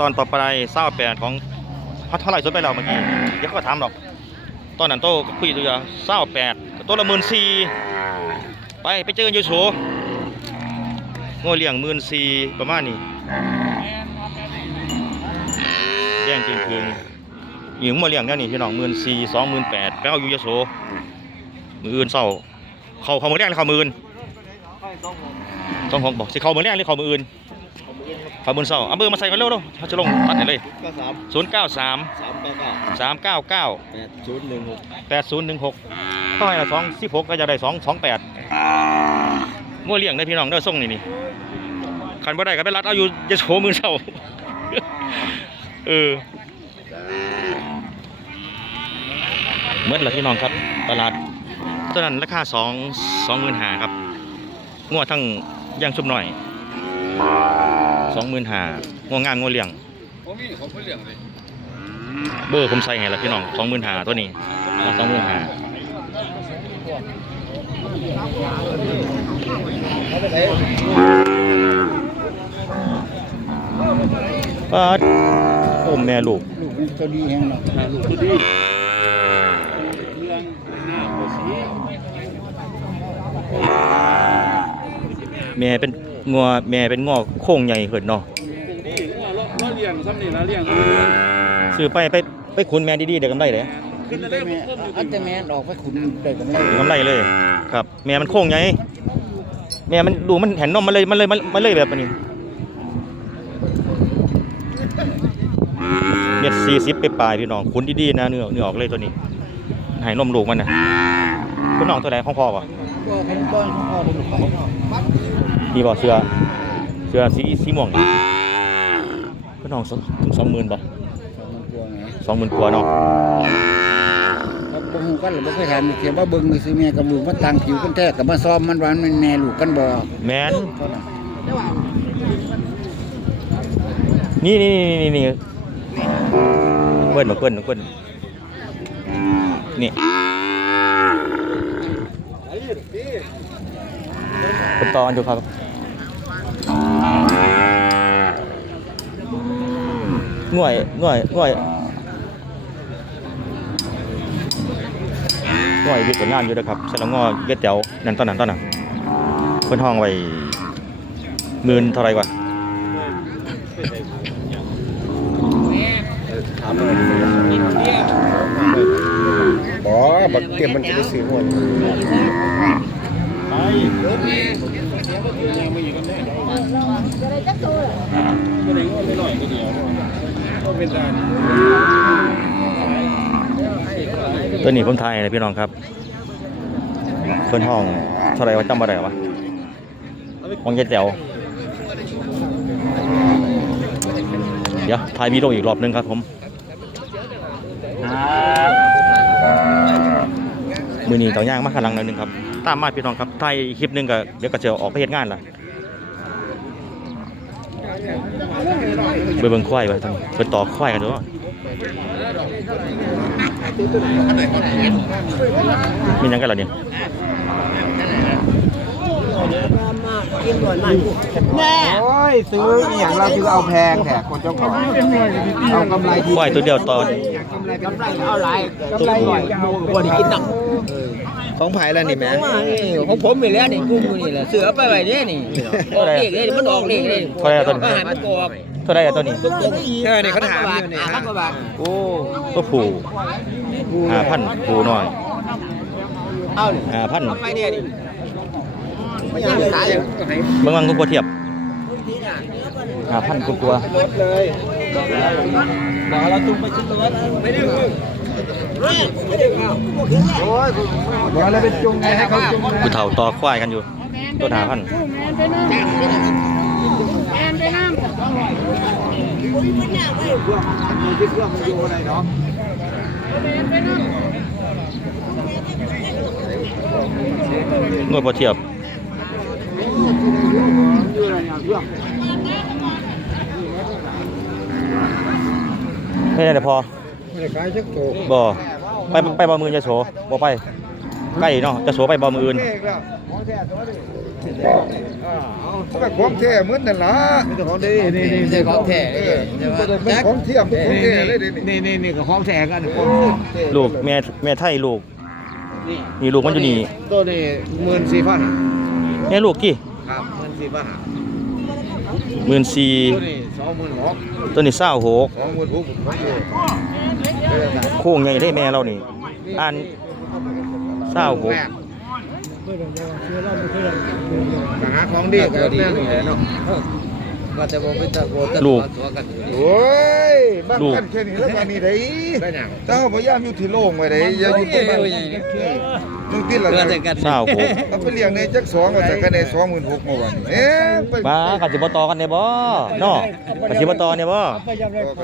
ตอนต่อไปเศร้าแปดของเขาเท่าไหร่สุดไปแล้วเมื่อกี้เดี๋ยวเขาก็ถามหรอก ตอนนั้นโตก็คุยตัวเศร้าแปดตัวละหมื่นสี่ไปไปเจอกันยูโฉโง่เลี้ยงหมื่นสี่ประมาณนี้แย่งจริงคืนหญิงมาเลี้ยงเนี่นี่พี่น้องหมื่นสี่สองหมื่นแปดไปเอาอยู่ยโสมืออื่นเศร้าเขาเขามือแรกหรือเขามืออื่นต้องหกบอกสิเขามือแรกหรือเขามืออื่น ขอบคุณเศร้าเอาเบอร์มาใส่กันเร็วเร็วเขาจะลงตัดให้เลยก็สามศูนย์เก้าสามสามเก้าเก้าสามเก้าเก้าแปดศูนย์หนึ่งหกแปดศูนย์หนึ่งหกต้องให้ละสองสิบหกก็จะได้สองสองแปดมั่วเลี้ยงได้พี่น้องเด้อส่งนี่นี่ขันบ่ได้ก็ไปรัดเอาอยู่จะโชว์มือเศร้าเออเมื่อละพี่น้องครับตลาดตอนนั้นราคาสองสองหมื่นห้าครับงวดทั้งย่างชุบหน่อย สองหมื่นห้างวงงามงวเลี้ยงผมมีผมไม่เลี้ยงเลยเบอร์ผมใส่ไงล่ะพี่น้องสองหมื่นหาตัวนี้สองหมื่นหาปาดโอ้แม่ลูกลูกมันจะดีแห้งเนาะลูกจะดีเรื่องหน้าโคสีแม่เป็น งัวแม่เป็นงัวโค้งใหญ่เหินเนาะดีว่าเราเราเลี้ยงซ้ำนี่ละเลี้ยงซื้อไปไปไปขุนแม่ดีๆเดี๋ยวกำไรเลยขึ้นได้แม่อันแต่แม่ออกไปขุนได้ก็ไม่เดี๋ยวกำไรเลย ครับ แม่มันโค้งใหญ่แม่มันดูมันเห็นนมมันเลยมันเลยมันเลยแบบนี้เม็ดสี่สิบไปปลายพี่น้องขุนดีๆนะเนื้อเนื้อออกเลยตัวนี้ให้นมลูกมันนะคุณน้องตัวไหนของพ่อปะก็เป็นก้อนพ่อเป็นลูกขอ นี่บ่เสื้อเสื้อสีสีม่วงนี่คุณน้องสองสองหมื่นบ่มันกลัวไงสองหมื่นกว่าเนาะแล้วบ่ฮู้กันหรือบ่เคยถามเทียบว่าเบิ่งซื้อแม่กับลูกมันต่างผิวกันแท้กับมาซ้อมมันว่ามันแม่ลูกกันบ่แมนเท่านั้นนี่นี่นี่นี่นี่เบิ้ลมาเบิ้ลมาเบิ้ลนี่เป็นตอนอยู่ครับ ง่วยง่วยง่วยง่วยอยู่ผลงานอยู่นะครับใช่แล้วงอเย็ดเตียวนั่นตอนนั้นตอนนั้นเพิ่นห้องไว้หมื่นเท่าไรกว่าบ่บักเก็บมันจะได้สี่หัว ปซื้อหมดตัวนี้ผมทายนะพี่น้องครับเพิ่นห้องเท่าไหรว่าจำบ่ได้วะห้องเย็ดแต๋วเดี๋ยวทายมีโลอีกรอบหนึงครับผมมือนี้ต่อย่างมาข้างหลังหน่อยหนึงครับตามมาพี่น้องครับทายคลิปหนึงก็เดี๋ยวก็จะออกไปเฮ็ดงานละ ไปเบิ่งควายไปทางเพิ่นต่อควายกันเด้อมีหยังกันล่ะเนี่ยโอ้ยซื้ออหย่างเราถือเอาแพงแท้คนเจ้าของเอากำไรที่ควายตัวเดียวตอนกำไรกำไรเอาหลายกำไรหน่อยบ่ได้กินหนัก ของไผแล้วนี่แม่ของผมนี่แหละนี่กุ้งนี่แหละเสือไปไว้เนี่ยนี่ออกเลขเลยมันออกเลขเลยเท่าไหร่อะต้นมาหามันกอกเท่าไหรอะตัวนี้เออนี่เขาถามอยู่นี่อ่าพันกว่าบาทโอ้ตัวผูห้าพันผูน้อยเอานี่ห้าพันเอาไปเนี่ยนี่ไม่ยังขายบางวันก็กลัวเทียบห้าพันกลัวรถเลยบอกเราตุ้มไปขึ้นรถไม่ได้ ผู้เฒ่าต่อควายกันอยู่ตัวหาพันคิดว่ามันอยู่อะไรเนาะงวดพอเทียบไรอย่างเรื่องไม่ได้แต่พอไม่ได้ขายชักโตบ่ ไปไปบ่มือจะโฉบ่ไปใกล้เนาะจะโฉไปบ่มืออื่นเอกแล้วของแท้ตัวนี้เขาเป็นของแท้เหมือนนั่นล่ะมีแต่ของดีนี่นี่ใช่ของแท้เป็นของเทียมเป็นของแท้เลยนี่นี่นี่ก็ของแท้กันลูกแม่แม่ไทยลูกนี่ลูกมันอยู่นี่ตัวนี้หมื่นสี่พันแม่ลูกกี่ครับหมื่นสี่พันหมื่นสี่ตัวนี้สองหมื่นหกตัวนี้เศร้าหกสองหมื่นหก โค้งใหญ่ได้แม่เรานี่อ่านเศร้าหกหาของดีก็ดีนี่แหละเนาะว่าแต่บ่เป็นตะโกนตะตัวกันอยู่นี่โอ้ยบ้านกันแค่นี้แล้วบ้านนี้ได้ได้หยังเจ้าพยายามอยู่ที่โล่งไว้ได้อย่าอยู่ที่บ้านนึ งติดละเพื่อจะกันเศร้าหกเอาไปเลี้ยงในจักสองว่าจะกันได้26,000เมื่อวานเอ๊ะไปบ้ากัสิบต่อกันเนี่ยบ่เนาะกัสิบต่อเนี่ยบ่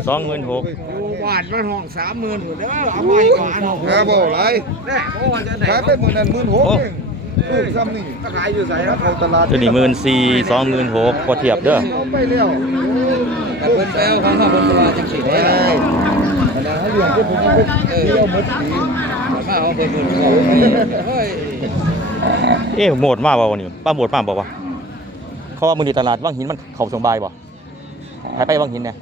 สองหมื่นหกอยู่บ้านมันห้องสามหมื่นเด้อเอาไปก่อนห้องหาบ่หลายแน่โอ้จะไหนขายไปมื้อนั้น16,000เองเออซ้ำนี่ขายอยู่ไสครับเข้าตลาดตัวนี้หมื่นสี่สองหมื่นหกพอเทียบเด้อเอาไปแล้วกับเพิ่นแปลของเฮาเพิ่นว่าจังซี่เอ้เด้ยอันนั้นเขาเลี้ยงเพิ่นเพิ่นเพิ่นเลี้ยงหมดปี มาของเพิ่นเพิ่นเฮ้ยเอ๊ะโหมดมาบ่วันนี้ป้าโหมดมาบ่วะเขาว่ามื้อนี้ตลาดวังหินมันเข้าสงบายบ่ไปไปวังหินเนี่ย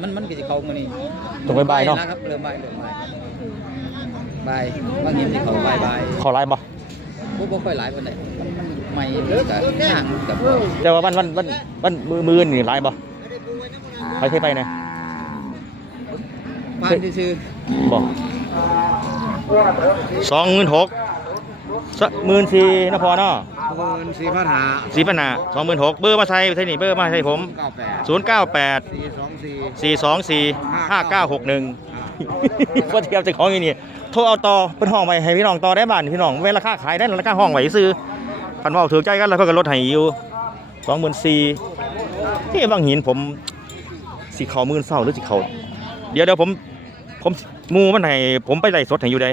มันมันก็สิเข้ามื้อนี้ตรงไปบ่ายเนาะครับเริ่มบ่ายเริ่มบ่ายบ่ายบางทีสิเข้าบ่ายบ่ายเข้าไลน์บ่บ่บ่ค่อยหลายปานใดมันมันใหม่เด้อก็ห่างกับแต่ว่าวันวันวันวันมือมือนี่ไลน์บ่ไปเทไปนะบ้านซื่อบ่ สองหมื่นหกหมื่นสี่นะพอเนาะหมื่นสี่พันหาสี่ปัญหาสองหมื่นหกเบอร์มาใช้ใช่นี่เบอร์มาใช้ผมเก้าแปดศูนย์เก้าแปดสี่สองสี่สี่สองสี่ห้าเก้าหกหนึ่งพอเทียบจะของอย่างนี้โทรเอาต่อเป็นห้องไปให้พี่น้องต่อได้บ้านพี่น้องเวลาค่าขายได้ราคาห้องไหวซื้อพันว่าถือใจกันแล้วเพื่อกันลดให้อยู่สองหมื่นสี่ที่บางหินผมสีเขามื่นเศร้าหรือสีเขาเดี๋ยวเดี๋ยวผมผม หมูมันให้ผมไปไล่สดให้อยู่ใด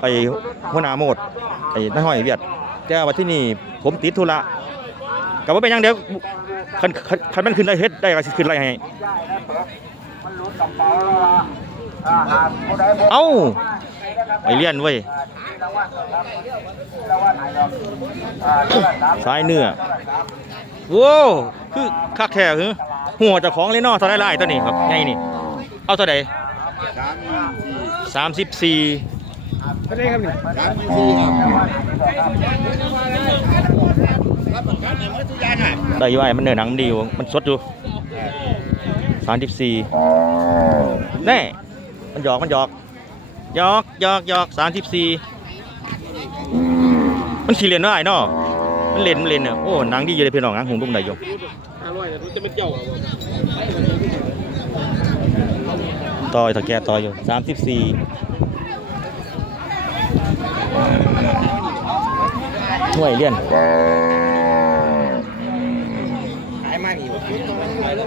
ไปหัวหน้าโมดไอ้น้าห้อยเวียดแต่ว่าที่นี่ผมติดธุระกับว่าเป็นหยังเดี๋ยวคันคันคันมันขึ้นได้เฮ็ดได้ก็สิขึ้นไรให้เอ้าไปเลี่ยนเว้ยสายเนื้อโว้วคือคักแท้คือหัวเจ้าของเลยเนาะเท่าไรล่ะไอ้ตัวนี้ครับไงนี่ เอาเท่าใด สามสิบสี่ก็ได้ครับนี่สามสี่ครับได้อยู่ไอ้มันเนื้อหนังมันดีอยู่มันสดอยู่สามสิบสี่แน่มันหยอกมันหยอกหยอกหยอกหยอกสามสิบสี่มันขี่เล่นเนาะไอ้เนาะมันเล่นมันเล่นเนี่ยโอ้หนังดีอยู่เลยพี่น้องหนังหงตุ้มได้อยู่ต่ อยตะแกต่อยอยู่สามสิบสี่หน่วยเลี่ยนขายมานี่ขายแล้ว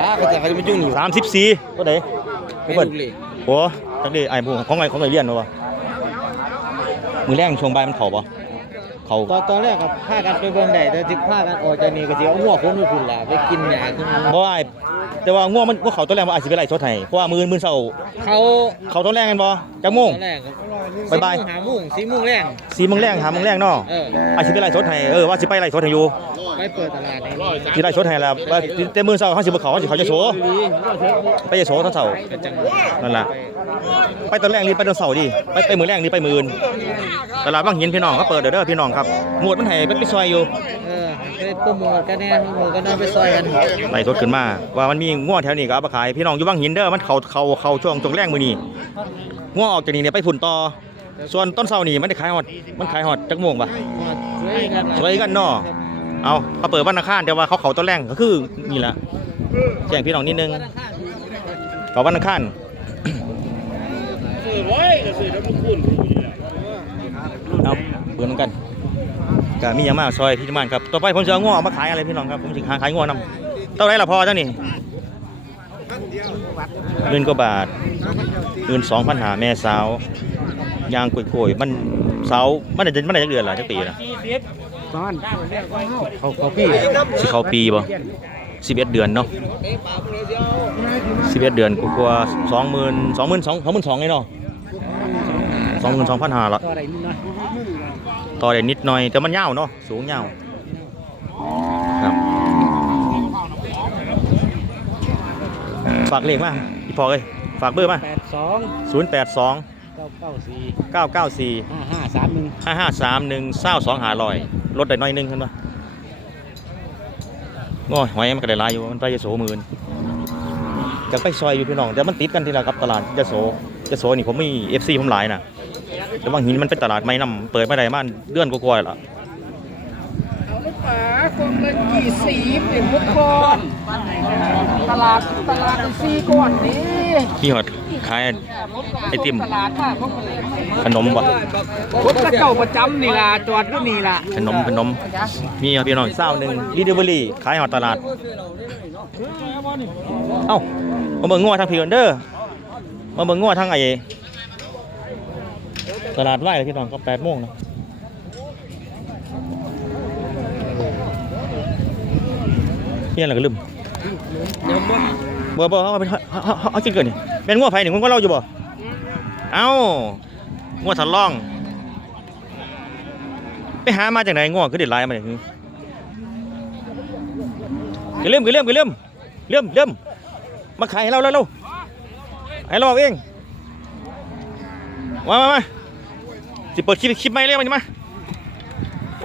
ล่ะก็จะเขาจะมายุ่งนี่สามสิบสี่ตัวไหนไม่ดูเลยโอ้จักดีไอ้ผู้ของไอ้ของไอ้เลี่ยนวะมือแรงช่วงบ่ายมันเข่าปะเข่าตอนตอนแรกก็พากันไปเบิ่งได้แต่สิพากันออกจากนี่ก็สิเอาหัวคนไปพุ่นล่ะไปกินหญ้ากินบ่ไอ้ แต่ว่าง่วงมันง่วงเข่าตัวแรงว่าไอ้สิไปไล่ชดให้เพราะว่ามือมือเศร้าเขาเข่าตัวแรงกันบ่จักโมง ตอนแรกบ๊ายบายหาโมงสี่โมงแรงสี่โมงแรงหาโมงแรงเนาะเออไอ้สิไปไล่ชดให้เออว่าสิไปไล่ชดให้อยู่ไปเปิดตลาดนี่สิไล่ชดให้แล้วว่าแต่มือเศร้าเขาสิบ่เขาเขาสิเขาจะโชว์ไปจะโชว์ตอนเศร้าก็จังนั่นล่ะไปตอนแรกนี่ไปตอนเสาร์ดิไปไปมือแรกนี่ไปมืออื่นตลาดบางหินพี่น้องเขาเปิดเด้อเด้อพี่น้องครับหมวดมันให้ไปไปซอยอยู่เออไปโปรโมทกันแน่โปรโมทกันนอนไปซอยกัน ไล่สดขึ้นมาว่ามันมีง้อแถวนี้ก็เอาไปขายพี่น้องอยู่บางหินเด้อมันเขาเขาเขาช่วงจงแรงมือนี้ง้อออกจากนี่เนี่ยไปฝุ่นต่อส่วนต้นเสาร์นี่มันได้ขายฮอดมันขายฮอดจักโมงปะช่วยกันช่วยกันเนาะเอาเขาเปิดวันอังคารแต่ว่าเขาเขาต้นแรงก็คือนี่แหละแจ้งพี่น้องนิดนึงเขาวันอังคารเอาเบื่อเหมือนกันก็มีอย่างมากซอยพี่ที่บ้านครับ ต่อไปผมจะเอาง้อมาขายอะไรพี่น้องครับ ผมจะหาขายง้อนำเท่าไรละพอเจ้านี่ เงินก็บาทเงินสองพันหาแม่สาวยางกล้วยๆมันสาวมันได้มันได้จักเดือนละจักปีละตอนเขาเขาพี่สิเข้าปีบ่สิบเอ็ดเดือนเนาะสิบเอ็ดเดือนกว่าสองหมื่นสองหมื่นสองสองหมื่นสองไงเนาะสองหมื่นสองพันห้าละตัวอะไรนี่นะต่อได้นิดหน่อยแต่มันยาวเนาะสูงยาวครับ ฝากเลขมาพี่พอเอ้ยฝากเบอร์มาแปดสองศูนย์แปดสองเก้าเก้าสี่เก้าเก้าสี่ห้าห้าสามหนึ่งห้าห้าสามหนึ่งเศร้าสองหาลอยลดได้น้อยหนึงขึ้นมาโอ้ยหอยมันก็ได้หลายอยู่มันไปยโสหมื่นจะไปซอยอยู่พี่น้องแต่มันติดกันทีละกับตลาดยโสยโสนี่ผมมีเอฟซีผมหลายนะแต่ว่าหินมันเป็นตลาดไม่นำเปิดไม่ได้มันเดือนกว่าๆแล้วเอาลูกป๋ากองละกี่สีเป็นพวกคอน ตลาดตลาดเป็นซีก่อนนี่พี่หอดขายไอติมตลาดค่ะพวกมันขนมบ่รถกระเจ้าประจำนี่ล่ะจอดอยู่นี่ล่ะขนมขนม มีครับพี่น้องเศร้าหนึ่งรีดิวอรี่ขายหอดตลาด เอ้ามาเบิ่งงัวทางพี่ก่อนเด้อมาเบิ่งงัวทางไอ้ตลาดไหวเลยพี่น้องก็แปดโมงนะเฮียอะไรก็ลืม บ่บ่เอาไปเอาเอาเอาเอากินเกินนี่เป็นงัวไผนี่มึงก็เล่าอยู่บ่เอ้างัวทะล่อง ไปหามาจากไหนงัวคือเด็ดลายมาเนี่ยคือเริ่มคือเริ่มคือเริ่มเริ่มเริ่มมาขายให้เราแล้วเราให้เราเอาเองมามามาสิเปิดคลิปคลิปใหม่เลยมาดิมา